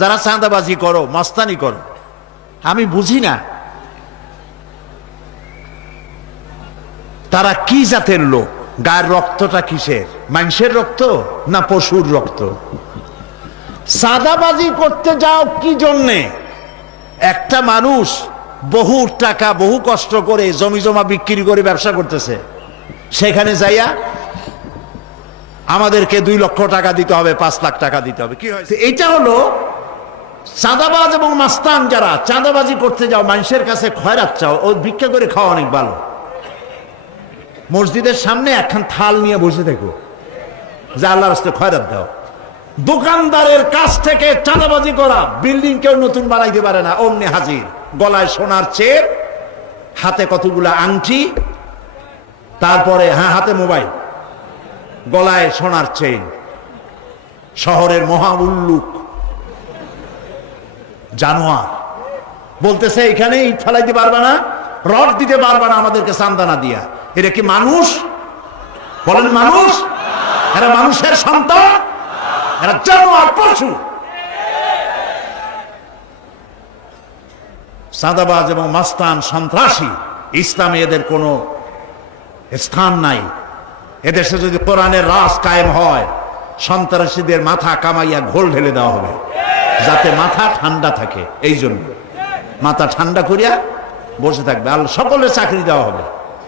যারা চাঁদাবাজি করো, মাস্তানি করো, আমি বুঝি না তারা কি জাতের লোক। গায়ের রক্তটা কিসের? মানুষের রক্ত না পশুর রক্ত? চাঁদাবাজি করতে যাও কি জন্যে? একটা মানুষ বহু টাকা বহু কষ্ট করে জমি জমা বিক্রি করে ব্যবসা করতেছে, সেখানে যাইয়া আমাদেরকে 2 লক্ষ টাকা দিতে হবে, 5 লাখ টাকা দিতে হবে। কি হয়েছে? এইটা হলো চাঁদাবাজ এবং মাস্তান। যারা চাঁদাবাজি করতে যাও, মানুষের কাছে খয়রাত চাও, ও ভিক্ষা করে খাওয়া অনেক ভালো। মসজিদের সামনে একখান থাল নিয়ে বসে থেকো, যে আল্লাহর রাস্তায় খয়রাত দাও। দোকানদারের কাছ থেকে চাঁদাবাজি করা, বিল্ডিং কেউ নতুন বানাইতে পারে না, অমনি হাজির। গলায় সোনার চেন, হাতে কতগুলা আংটি, তারপরে হাতে মোবাইল, গলায় সোনার চেন। শহরের মহা উল্লুক জানোয়ার বলতেছে এখানে ইট ফেলাইতে পারবে না, রড দিতে পারবে না আমাদেরকে চান্দা দিয়া। এটা কি মানুষ? বলেন মানুষ? এরা মানুষের সন্তান? এরা জানোয়ার, পশু। চাঁদাবাজ এবং মাস্তান, সন্ত্রাসী, ইসলামে এদের কোনো স্থান নাই। এদেশে যদি কোরআনের রাজ কায়েম হয়, সন্ত্রাসীদের মাথা কামাইয়া ঘোল ঢেলে দেওয়া হবে, যাতে মাথা ঠান্ডা থাকে। এই জন্য মাথা ঠান্ডা করিয়া বসে থাকবে। আর সকলের চাকরি দেওয়া হবে,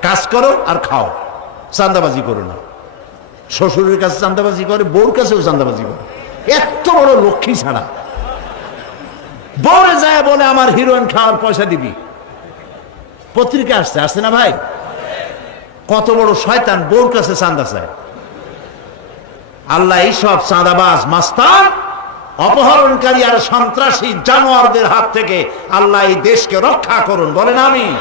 কাজ করো আর খাও, চাঁদাবাজি করো না। শ্বশুরের কাছে চাঁদাবাজি করে, বউর কাছেও চাঁদাবাজি করে। এত বড় লক্ষ্মী ছাড়া বউরে যায় বলে আমার হিরোইন খাওয়ার পয়সা দিবি। পত্রিকা আসছে না ভাই? কত বড় শয়তান, বউর কাছে চাঁদা চায়। আল্লাহ এইসব চাঁদাবাজ, মাস্তান, অপহরণকারী আর সন্ত্রাসী জানোয়ারদের হাত থেকে আল্লাহ এই দেশকে রক্ষা করুন। বলেন আমিন।